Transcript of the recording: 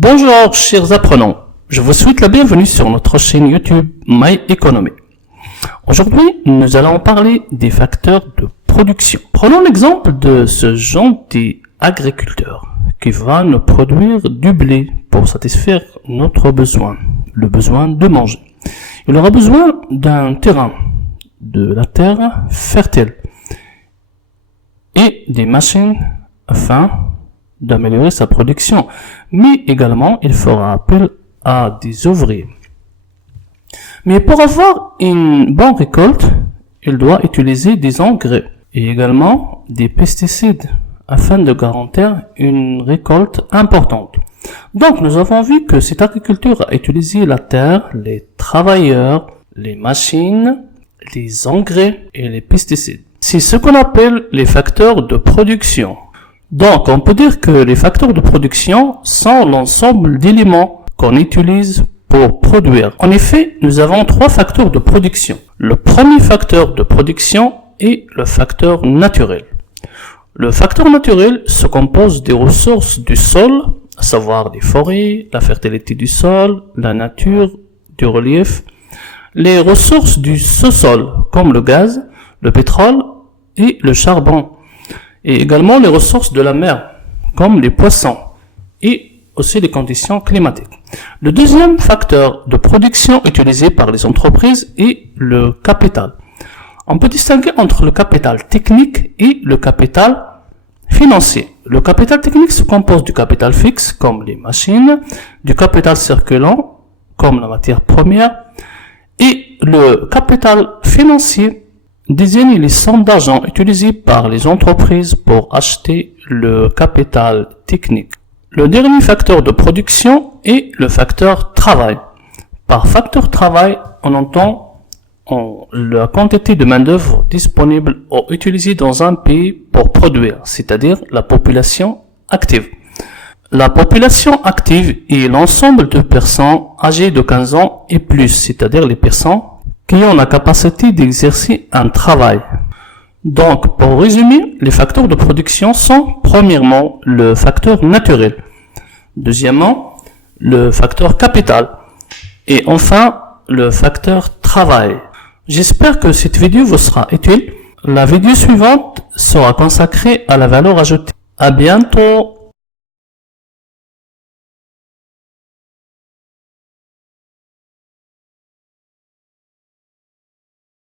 Bonjour chers apprenants, je vous souhaite la bienvenue sur notre chaîne YouTube My Economy. Aujourd'hui, nous allons parler des facteurs de production. Prenons l'exemple de ce gentil agriculteur qui va nous produire du blé pour satisfaire notre besoin, le besoin de manger. Il aura besoin d'un terrain, de la terre fertile et des machines afin d'améliorer sa production, mais également il fera appel à des ouvriers. Mais pour avoir une bonne récolte, il doit utiliser des engrais et également des pesticides afin de garantir une récolte importante. Donc nous avons vu que cet agriculteur a utilisé la terre, les travailleurs, les machines, les engrais et les pesticides. C'est ce qu'on appelle les facteurs de production. Donc, on peut dire que les facteurs de production sont l'ensemble d'éléments qu'on utilise pour produire. En effet, nous avons trois facteurs de production. Le premier facteur de production est le facteur naturel. Le facteur naturel se compose des ressources du sol, à savoir des forêts, la fertilité du sol, la nature, du relief, les ressources du sous-sol, comme le gaz, le pétrole et le charbon, et également les ressources de la mer, comme les poissons, et aussi les conditions climatiques. Le deuxième facteur de production utilisé par les entreprises est le capital. On peut distinguer entre le capital technique et le capital financier. Le capital technique se compose du capital fixe, comme les machines, du capital circulant, comme la matière première, et le capital financier désigne les sommes d'argent utilisées par les entreprises pour acheter le capital technique. Le dernier facteur de production est le facteur travail. Par facteur travail, on entend la quantité de main-d'œuvre disponible ou utilisée dans un pays pour produire, c'est-à-dire la population active. La population active est l'ensemble de personnes âgées de 15 ans et plus, c'est-à-dire les personnes qui ont la capacité d'exercer un travail. Donc, pour résumer, les facteurs de production sont premièrement le facteur naturel, deuxièmement le facteur capital et enfin le facteur travail. J'espère que cette vidéo vous sera utile. La vidéo suivante sera consacrée à la valeur ajoutée. À bientôt!